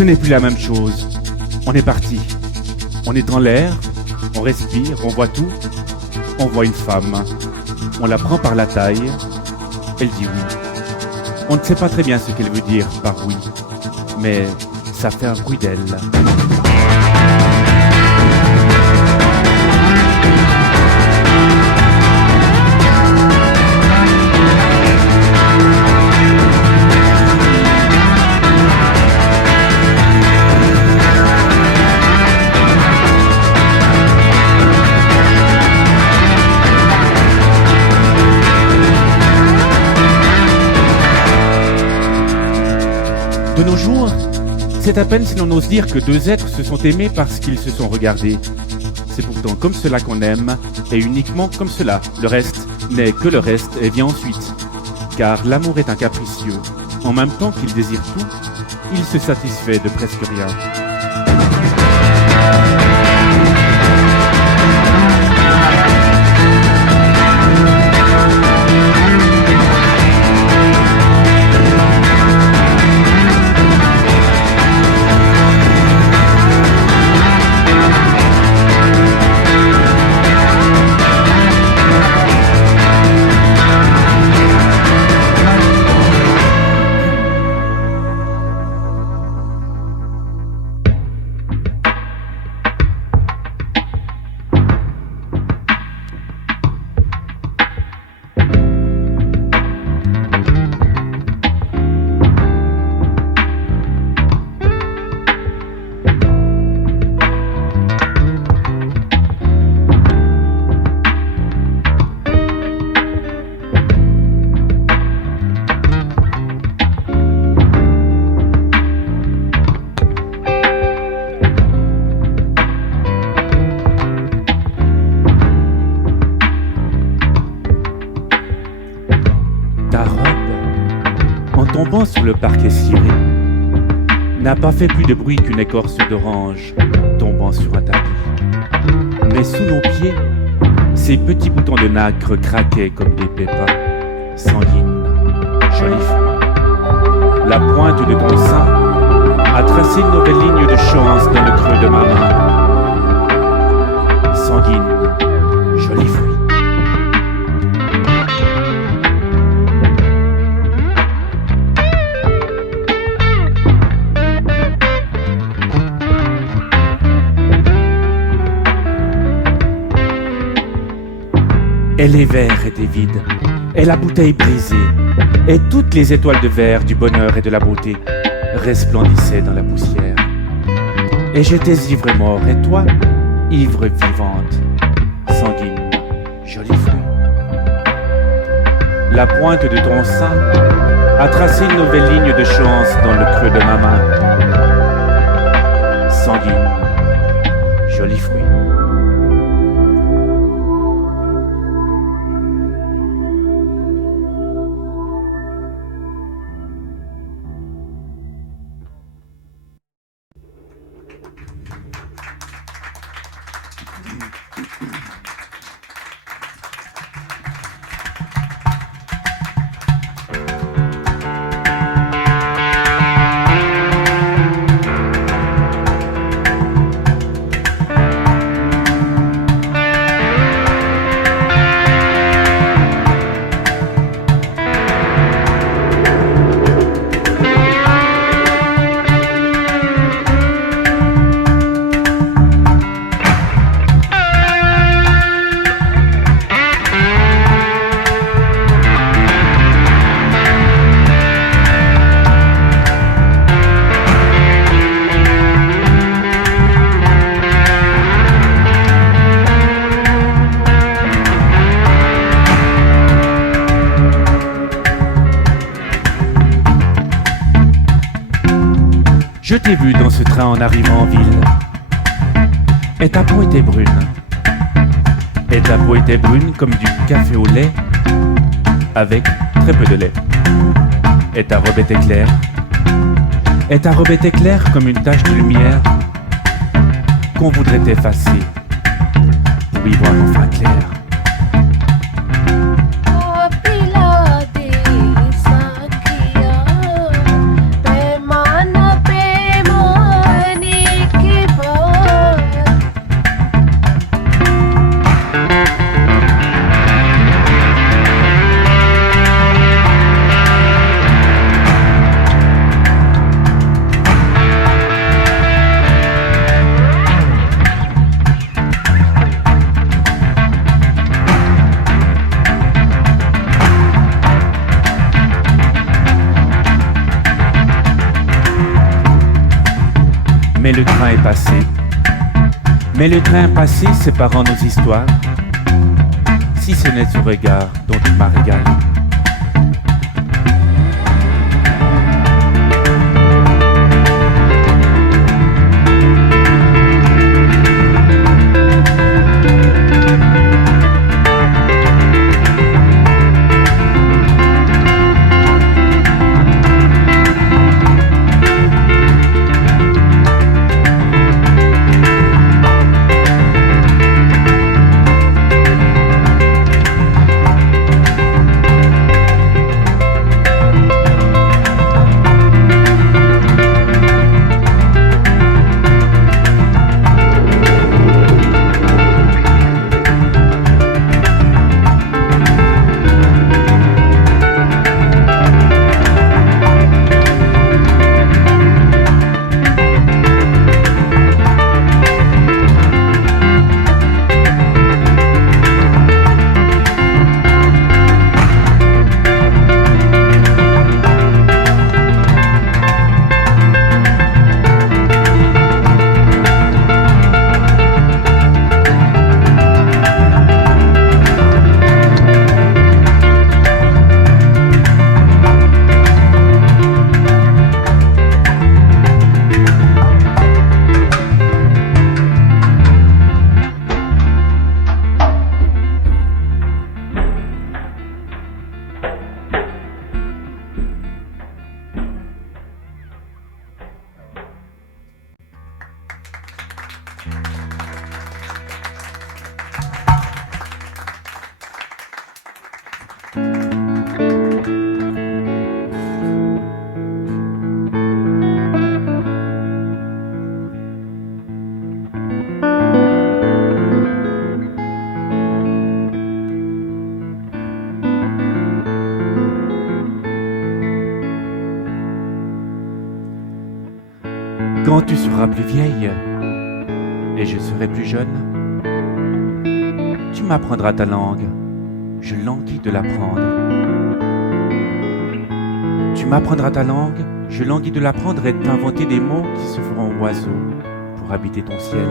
Ce n'est plus la même chose. On est parti. On est dans l'air, on respire, on voit tout. On voit une femme. On la prend par la taille. Elle dit oui. On ne sait pas très bien ce qu'elle veut dire par oui, mais ça fait un bruit d'elle. De nos jours, c'est à peine si l'on ose dire que deux êtres se sont aimés parce qu'ils se sont regardés. C'est pourtant comme cela qu'on aime, et uniquement comme cela. Le reste n'est que le reste et vient ensuite. Car l'amour est un capricieux. En même temps qu'il désire tout, il se satisfait de presque rien. Tombant sur le parquet ciré, n'a pas fait plus de bruit qu'une écorce d'orange tombant sur un tapis. Mais sous nos pieds, ces petits boutons de nacre craquaient comme des pépins. Sanguine, joli fruit. La pointe de ton sein a tracé une nouvelle ligne de chance dans le creux de ma main. Sanguine, joli fruit. Et les verres étaient vides, et la bouteille brisée, et toutes les étoiles de verre du bonheur et de la beauté resplendissaient dans la poussière. Et j'étais ivre et mort, et toi, ivre vivante, sanguine, joli fruit. La pointe de ton sein a tracé une nouvelle ligne de chance dans le creux de ma main. Sanguine, joli fruit. Je t'ai vu dans ce train en arrivant en ville. Et ta peau était brune. Et ta peau était brune comme du café au lait, avec très peu de lait. Et ta robe était claire. Et ta robe était claire comme une tache de lumière qu'on voudrait effacer pour y voir enfin clair. Mais le train est passé. Mais le train passé séparant nos histoires, si ce n'est ce regard dont tu m'as régalé. Quand tu seras plus vieille et je serai plus jeune, tu m'apprendras ta langue, je languis de l'apprendre. Tu m'apprendras ta langue, je languis de l'apprendre et t'inventer des mots qui se feront oiseaux pour habiter ton ciel.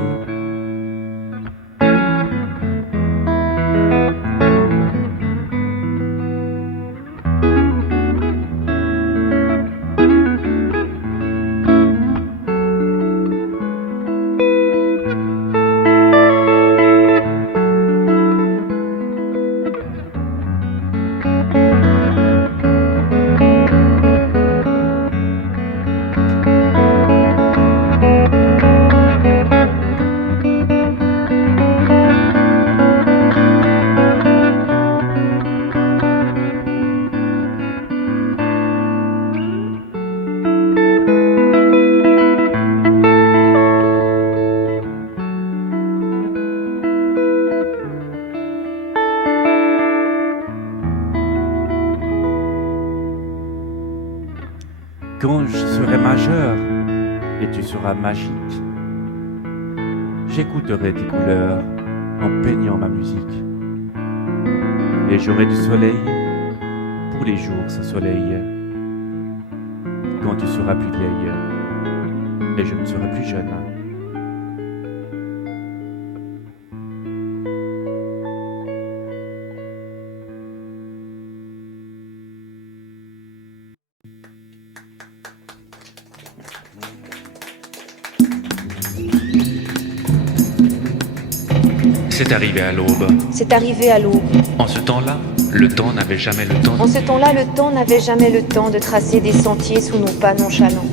Quand je serai majeur et tu seras magique, j'écouterai tes couleurs en peignant ma musique. Et j'aurai du soleil pour les jours sans soleil. Quand tu seras plus vieille et je ne serai plus jeune. C'est arrivé à l'aube. C'est arrivé à l'aube. En ce temps-là, le temps n'avait jamais le temps. En ce temps-là, le temps n'avait jamais le temps de tracer des sentiers sous nos pas nonchalants.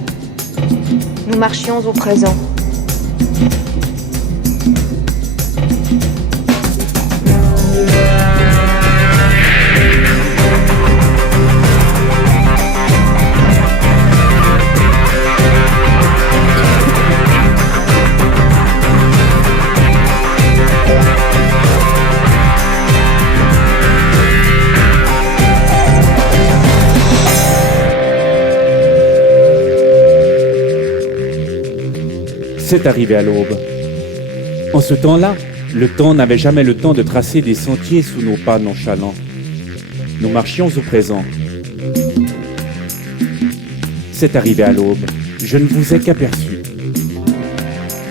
Nous marchions au présent. C'est arrivé à l'aube. En ce temps-là, le temps n'avait jamais le temps de tracer des sentiers sous nos pas nonchalants. Nous marchions au présent. C'est arrivé à l'aube. Je ne vous ai qu'aperçu.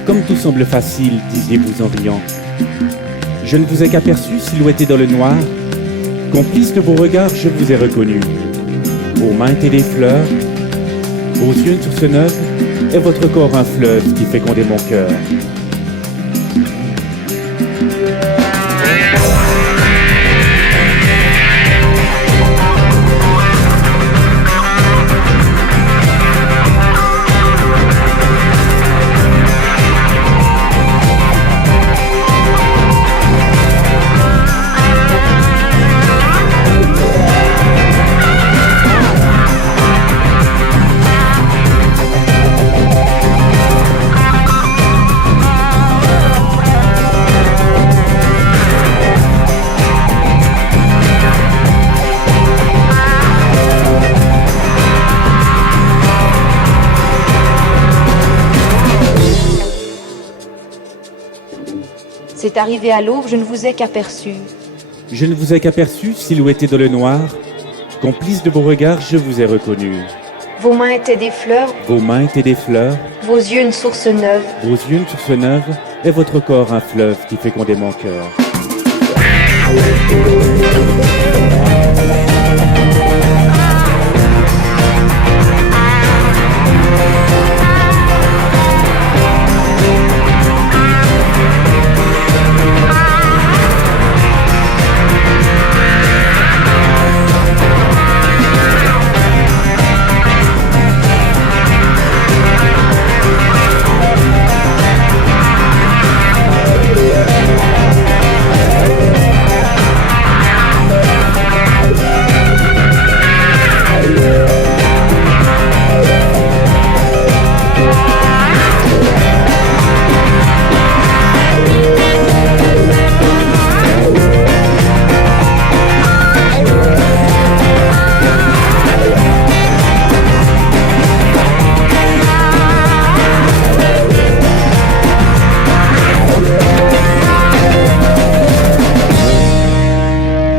Comme tout semble facile, disiez-vous en riant. Je ne vous ai qu'aperçu, silhouetté dans le noir. Complice de vos regards, je vous ai reconnu. Vos mains étaient des fleurs, vos yeux une source neuve, et votre corps un fleuve qui fécondait mon cœur. C'est arrivé à l'aube, je ne vous ai qu'aperçu. Je ne vous ai qu'aperçu, silhouetté dans le noir. Complice de vos regards, je vous ai reconnu. Vos mains étaient des fleurs, Vos mains étaient des fleurs, vos yeux une source neuve. vos yeux une source neuve, et votre corps un fleuve qui fécondait mon cœur.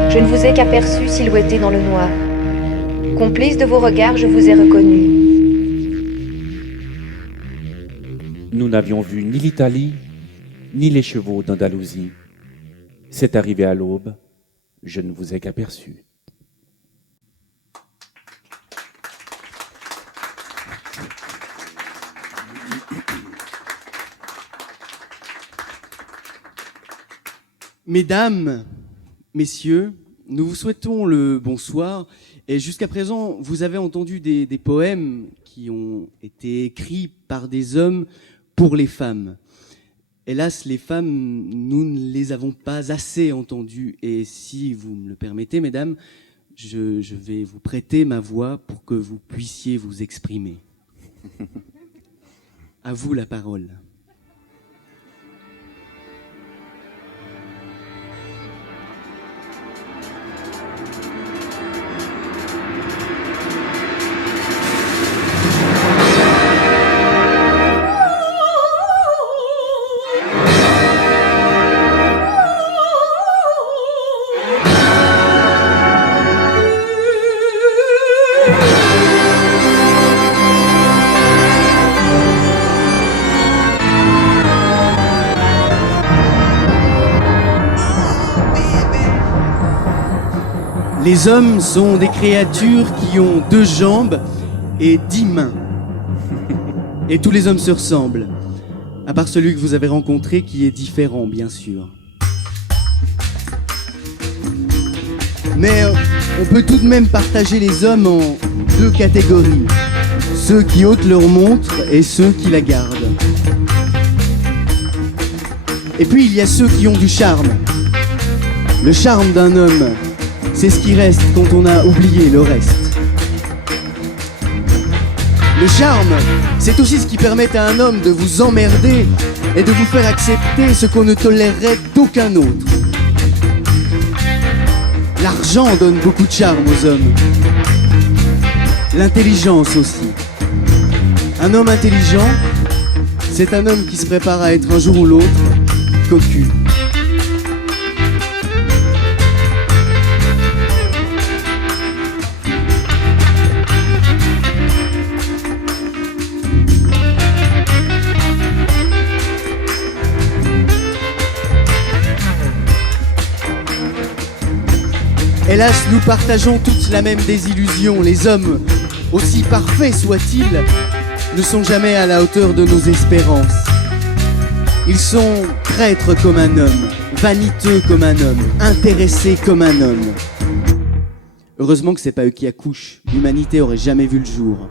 Je ne vous ai qu'aperçu silhouetté dans le noir. Complice de vos regards, je vous ai reconnu. Nous n'avions vu ni l'Italie, ni les chevaux d'Andalousie. C'est arrivé à l'aube, je ne vous ai qu'aperçu. Mesdames, messieurs, nous vous souhaitons le bonsoir. Et jusqu'à présent, vous avez entendu des poèmes qui ont été écrits par des hommes pour les femmes. Hélas, les femmes, nous ne les avons pas assez entendues. Et si vous me le permettez, mesdames, je vais vous prêter ma voix pour que vous puissiez vous exprimer. À vous la parole. Les hommes sont des créatures qui ont 2 jambes et 10 mains. Et tous les hommes se ressemblent, à part celui que vous avez rencontré qui est différent, bien sûr. Mais on peut tout de même partager les hommes en 2 catégories. Ceux qui ôtent leur montre et ceux qui la gardent. Et puis il y a ceux qui ont du charme. Le charme d'un homme, c'est ce qui reste quand on a oublié le reste. Le charme, c'est aussi ce qui permet à un homme de vous emmerder et de vous faire accepter ce qu'on ne tolérerait d'aucun autre. L'argent donne beaucoup de charme aux hommes. L'intelligence aussi. Un homme intelligent, c'est un homme qui se prépare à être un jour ou l'autre cocu. Hélas, nous partageons toutes la même désillusion. Les hommes, aussi parfaits soient-ils, ne sont jamais à la hauteur de nos espérances. Ils sont traîtres comme un homme, vaniteux comme un homme, intéressés comme un homme. Heureusement que c'est pas eux qui accouchent. L'humanité aurait jamais vu le jour.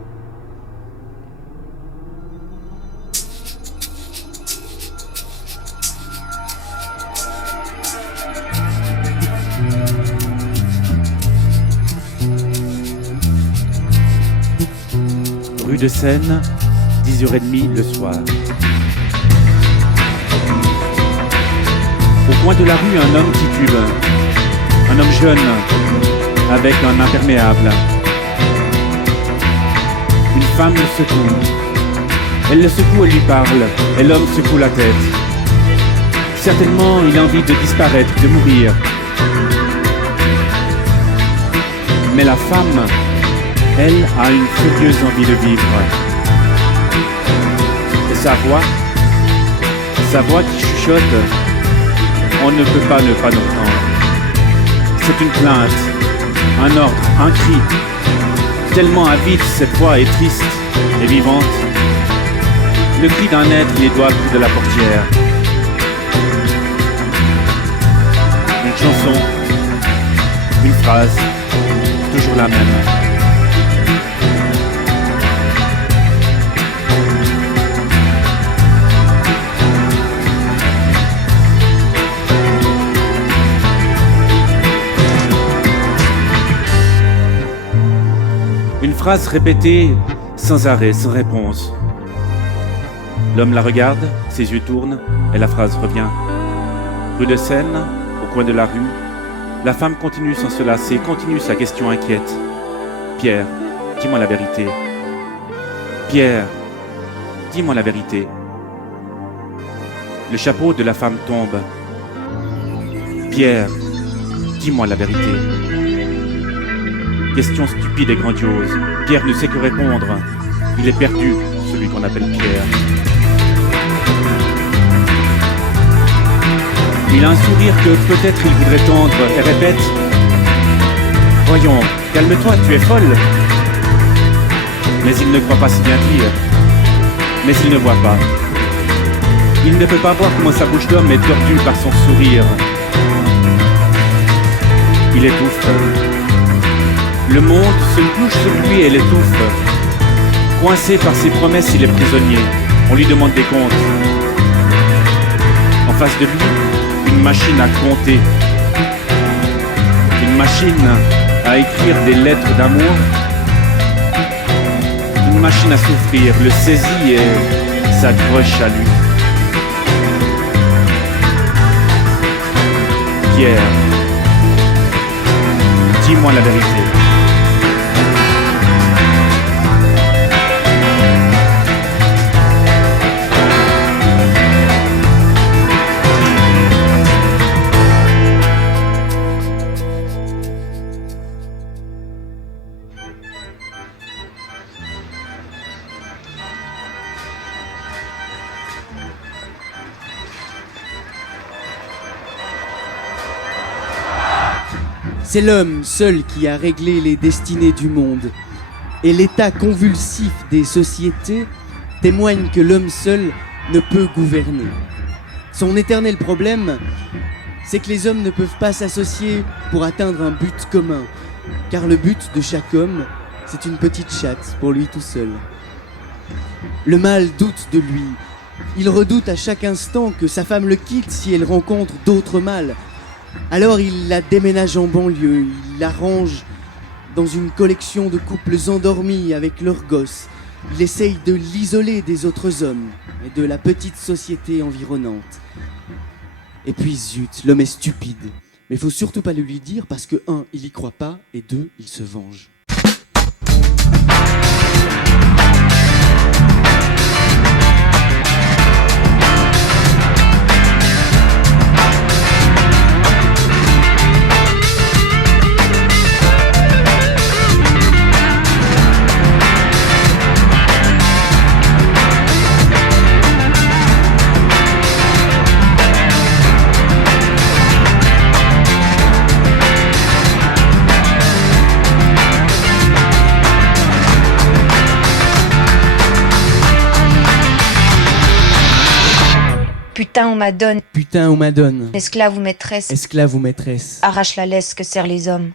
Rue de Seine, 10h30 le soir. Au coin de la rue, un homme titube. Un homme jeune, avec un imperméable. Une femme le secoue. Elle le secoue et lui parle, et l'homme secoue la tête. Certainement, il a envie de disparaître, de mourir. Mais la femme, elle, a une furieuse envie de vivre. Et sa voix qui chuchote, on ne peut pas ne pas l'entendre. C'est une plainte, un ordre, un cri. Tellement avide, cette voix est triste et vivante. Le cri d'un être, les doigts pris de la portière. Une chanson, une phrase, toujours la même. Une phrase répétée sans arrêt, sans réponse. L'homme la regarde, ses yeux tournent et la phrase revient. Rue de Seine, au coin de la rue, la femme continue sans se lasser, continue sa question inquiète. Pierre, dis-moi la vérité. Pierre, dis-moi la vérité. Le chapeau de la femme tombe. Pierre, dis-moi la vérité. Question stupide et grandiose. Pierre ne sait que répondre. Il est perdu, celui qu'on appelle Pierre. Il a un sourire que peut-être il voudrait tendre et répète: voyons, calme-toi, tu es folle. Mais il ne croit pas si bien dire. Mais il ne voit pas. Il ne peut pas voir comment sa bouche d'homme est tordue par son sourire. Il étouffe. Le monde se couche sur lui et l'étouffe. Coincé par ses promesses, il est prisonnier. On lui demande des comptes. En face de lui, une machine à compter. Une machine à écrire des lettres d'amour. Une machine à souffrir, le saisit et s'accroche à lui. Pierre, dis-moi la vérité. C'est l'homme seul qui a réglé les destinées du monde. Et l'état convulsif des sociétés témoigne que l'homme seul ne peut gouverner. Son éternel problème, c'est que les hommes ne peuvent pas s'associer pour atteindre un but commun. Car le but de chaque homme, c'est une petite chatte pour lui tout seul. Le mâle doute de lui. Il redoute à chaque instant que sa femme le quitte si elle rencontre d'autres mâles. Alors il la déménage en banlieue, il la range dans une collection de couples endormis avec leurs gosses. Il essaye de l'isoler des autres hommes et de la petite société environnante. Et puis zut, l'homme est stupide. Mais il faut surtout pas le lui dire parce que 1, il y croit pas et 2, il se venge. Putain ou madone, putain ou madone, esclave ou maîtresse, esclave ou maîtresse. arrache la laisse que serrent les hommes.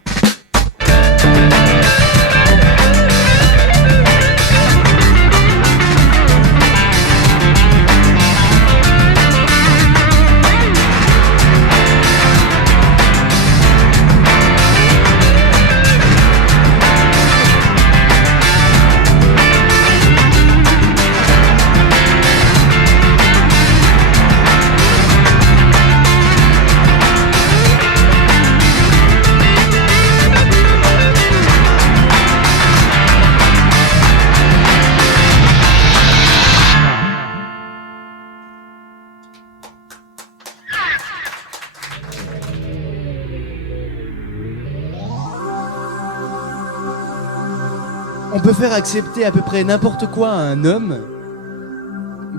On peut faire accepter à peu près n'importe quoi à un homme,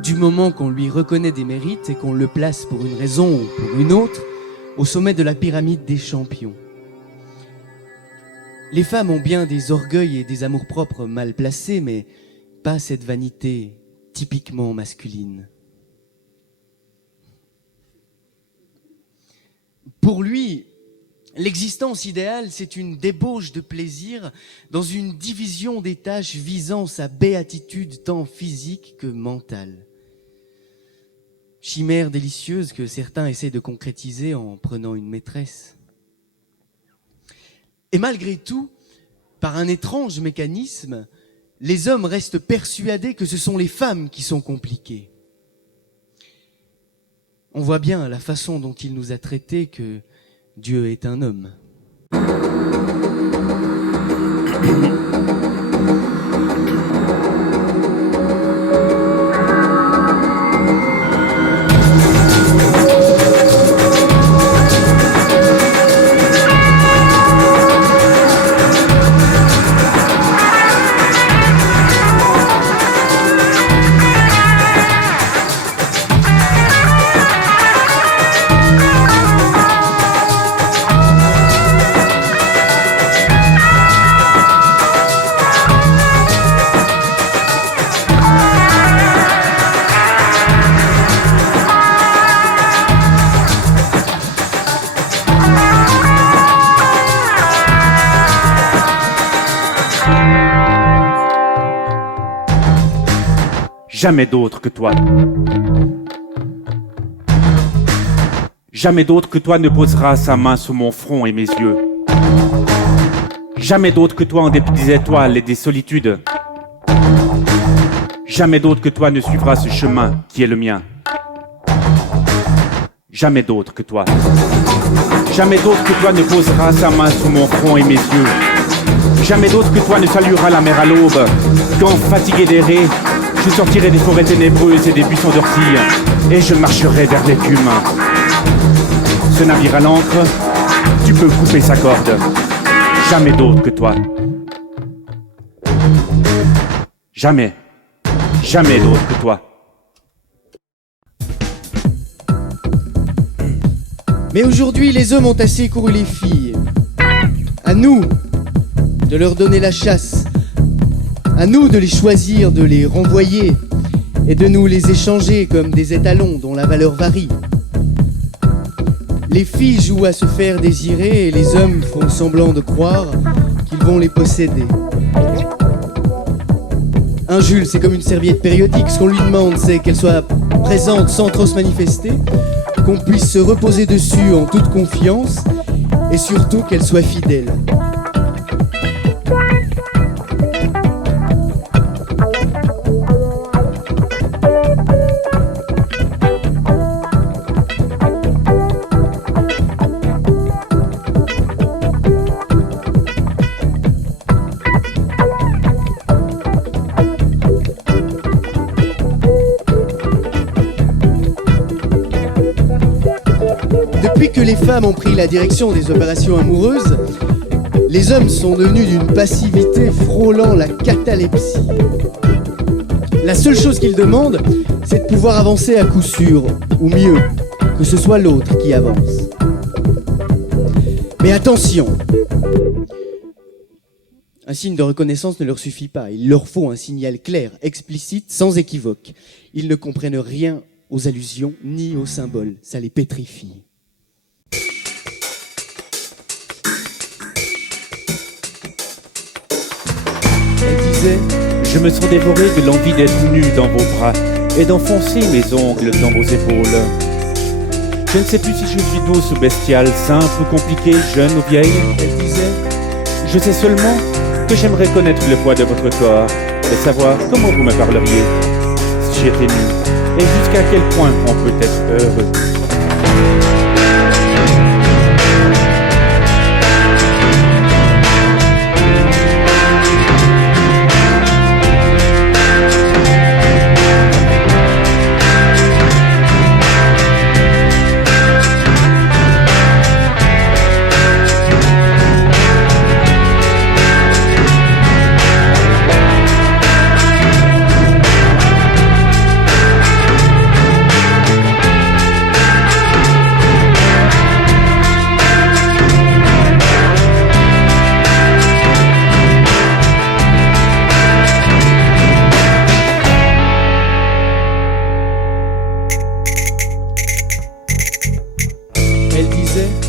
du moment qu'on lui reconnaît des mérites et qu'on le place pour une raison ou pour une autre, au sommet de la pyramide des champions. Les femmes ont bien des orgueils et des amours-propres mal placés, mais pas cette vanité typiquement masculine. Pour lui, l'existence idéale, c'est une débauche de plaisir dans une division des tâches visant sa béatitude tant physique que mentale. Chimère délicieuse que certains essaient de concrétiser en prenant une maîtresse. Et malgré tout, par un étrange mécanisme, les hommes restent persuadés que ce sont les femmes qui sont compliquées. On voit bien à la façon dont il nous a traités que Dieu est un homme. Jamais d'autre que toi. Jamais d'autre que toi ne posera sa main sur mon front et mes yeux. Jamais d'autre que toi en dépit des étoiles et des solitudes. Jamais d'autre que toi ne suivra ce chemin qui est le mien. Jamais d'autre que toi. Jamais d'autre que toi ne posera sa main sur mon front et mes yeux. Jamais d'autre que toi ne saluera la mer à l'aube, quand fatigué d'errer, je sortirai des forêts ténébreuses et des buissons d'orties, et je marcherai vers l'écume. Ce navire à l'ancre, tu peux couper sa corde. Jamais d'autre que toi. Jamais, jamais d'autre que toi. Mais aujourd'hui, les hommes ont assez couru les filles. À nous de leur donner la chasse. À nous de les choisir, de les renvoyer et de nous les échanger comme des étalons dont la valeur varie. Les filles jouent à se faire désirer et les hommes font semblant de croire qu'ils vont les posséder. Un Jules, c'est comme une serviette périodique. Ce qu'on lui demande, c'est qu'elle soit présente sans trop se manifester, qu'on puisse se reposer dessus en toute confiance et surtout qu'elle soit fidèle. Depuis que les femmes ont pris la direction des opérations amoureuses, les hommes sont devenus d'une passivité frôlant la catalepsie. La seule chose qu'ils demandent, c'est de pouvoir avancer à coup sûr, ou mieux, que ce soit l'autre qui avance. Mais attention, un signe de reconnaissance ne leur suffit pas. Il leur faut un signal clair, explicite, sans équivoque. Ils ne comprennent rien aux allusions ni aux symboles. Ça les pétrifie. Elle disait: Je me sens dévoré de l'envie d'être nu dans vos bras et d'enfoncer mes ongles dans vos épaules. Je ne sais plus si je suis douce ou bestiale, simple ou compliquée, jeune ou vieille. Elle disait: Je sais seulement que j'aimerais connaître le poids de votre corps et savoir comment vous me parleriez si j'étais nu et jusqu'à quel point on peut être heureux.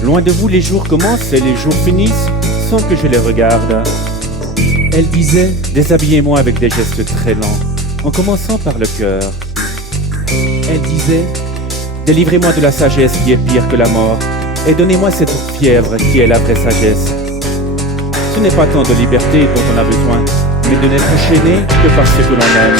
Loin de vous, les jours commencent et les jours finissent sans que je les regarde. Elle disait: Déshabillez-moi avec des gestes très lents, en commençant par le cœur. Elle disait: Délivrez-moi de la sagesse qui est pire que la mort, et donnez-moi cette fièvre qui est la vraie sagesse. Ce n'est pas tant de liberté dont on a besoin, mais de n'être chaîné que parce que l'on aime.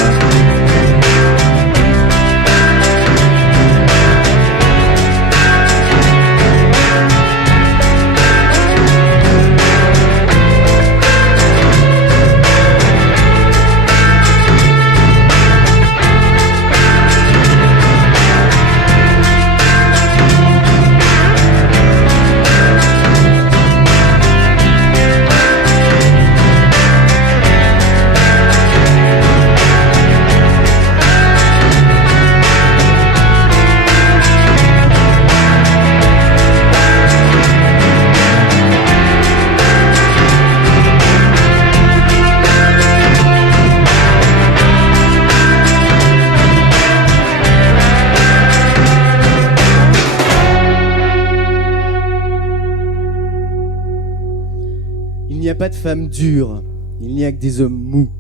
Il n'y a pas de femmes dures, il n'y a que des hommes mous.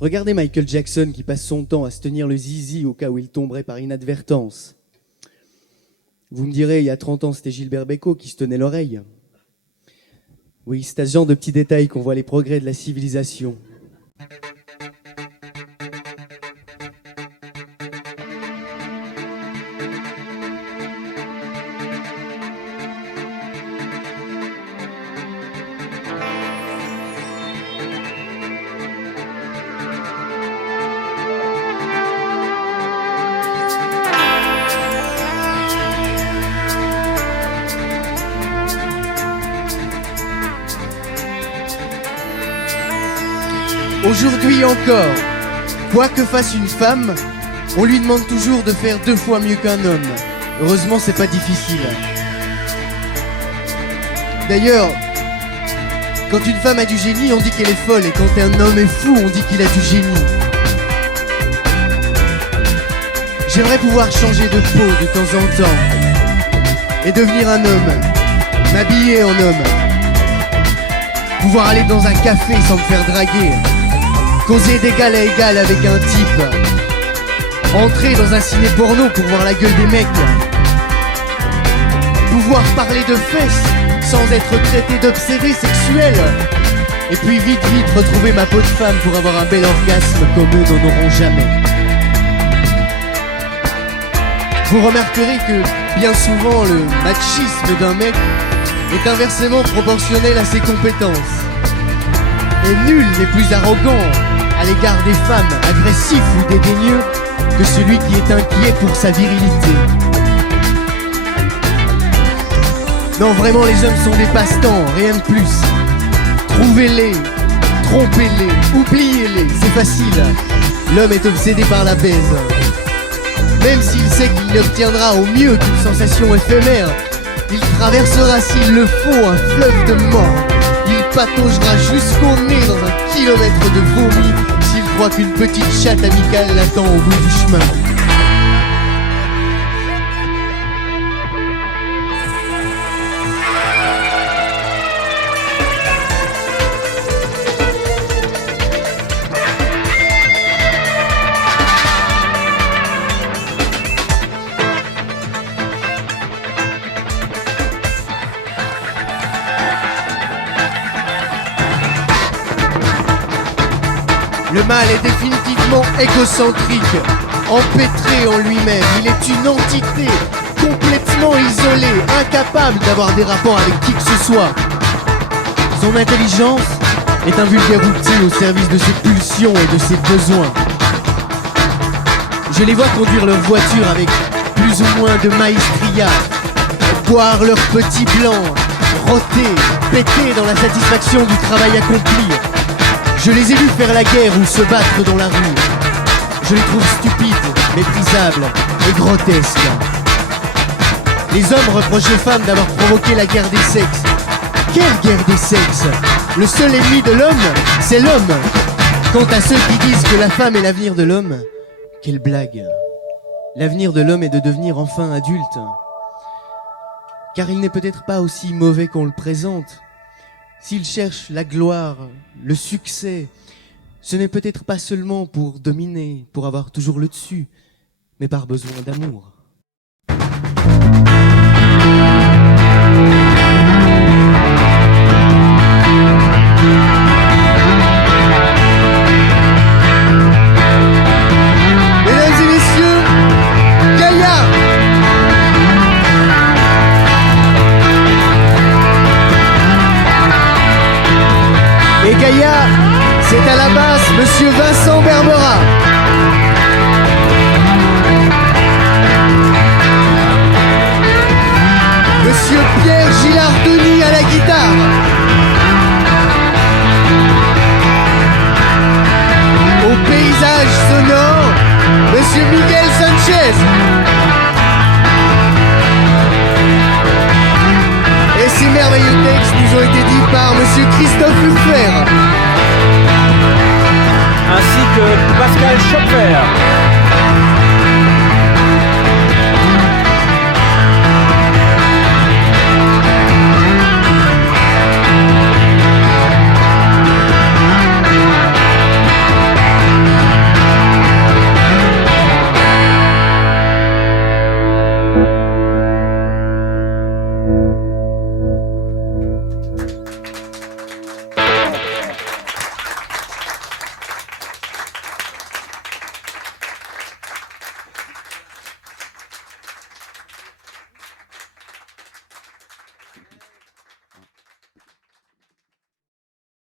Regardez Michael Jackson qui passe son temps à se tenir le zizi au cas où il tomberait par inadvertance. Vous me direz, il y a 30 ans, c'était Gilbert Bécaud qui se tenait l'oreille. Oui, c'est à ce genre de petits détails qu'on voit les progrès de la civilisation. Aujourd'hui encore, quoi que fasse une femme, on lui demande toujours de faire 2 fois mieux qu'un homme. Heureusement, c'est pas difficile. D'ailleurs, quand une femme a du génie, on dit qu'elle est folle, et quand un homme est fou, on dit qu'il a du génie. J'aimerais pouvoir changer de peau de temps en temps et devenir un homme, m'habiller en homme, pouvoir aller dans un café sans me faire draguer, causer d'égal à égal avec un type, entrer dans un ciné porno pour voir la gueule des mecs, pouvoir parler de fesses sans être traité d'obsédé sexuel, et puis vite retrouver ma peau de femme pour avoir un bel orgasme comme eux n'en auront jamais. Vous remarquerez que bien souvent le machisme d'un mec est inversement proportionnel à ses compétences. Et nul n'est plus arrogant à l'égard des femmes, agressif ou dédaigneux, que celui qui est inquiet pour sa virilité. Non, vraiment, les hommes sont des passe-temps, rien de plus. Trouvez-les, trompez-les, oubliez-les, c'est facile. L'homme est obsédé par la baise. Même s'il sait qu'il n'obtiendra au mieux qu'une sensation éphémère, il traversera s'il le faut un fleuve de mort. Il pataugera jusqu'au nez dans 1 kilomètre de vomi s'il croit qu'une petite chatte amicale l'attend au bout du chemin. Le mâle est définitivement égocentrique, empêtré en lui-même. Il est une entité complètement isolée, incapable d'avoir des rapports avec qui que ce soit. Son intelligence est un vulgaire outil au service de ses pulsions et de ses besoins. Je les vois conduire leur voiture avec plus ou moins de maestria, boire leur petit blanc, roter, péter dans la satisfaction du travail accompli. Je les ai vus faire la guerre ou se battre dans la rue. Je les trouve stupides, méprisables et grotesques. Les hommes reprochent aux femmes d'avoir provoqué la guerre des sexes. Quelle guerre des sexes? Le seul ennemi de l'homme, c'est l'homme. Quant à ceux qui disent que la femme est l'avenir de l'homme, quelle blague. L'avenir de l'homme est de devenir enfin adulte. Car il n'est peut-être pas aussi mauvais qu'on le présente. S'il cherche la gloire, le succès, ce n'est peut-être pas seulement pour dominer, pour avoir toujours le dessus, mais par besoin d'amour. Mesdames et messieurs, Gaïa! Et Gaïa, c'est à la basse Monsieur Vincent Berbera. Monsieur Pierre Gillard-Denis à la guitare. Au paysage sonore, Monsieur Miguel Sanchez. Et ces merveilleux textes nous ont été dits par Monsieur Christophe Urfer. Ainsi que Pascal Schopfer.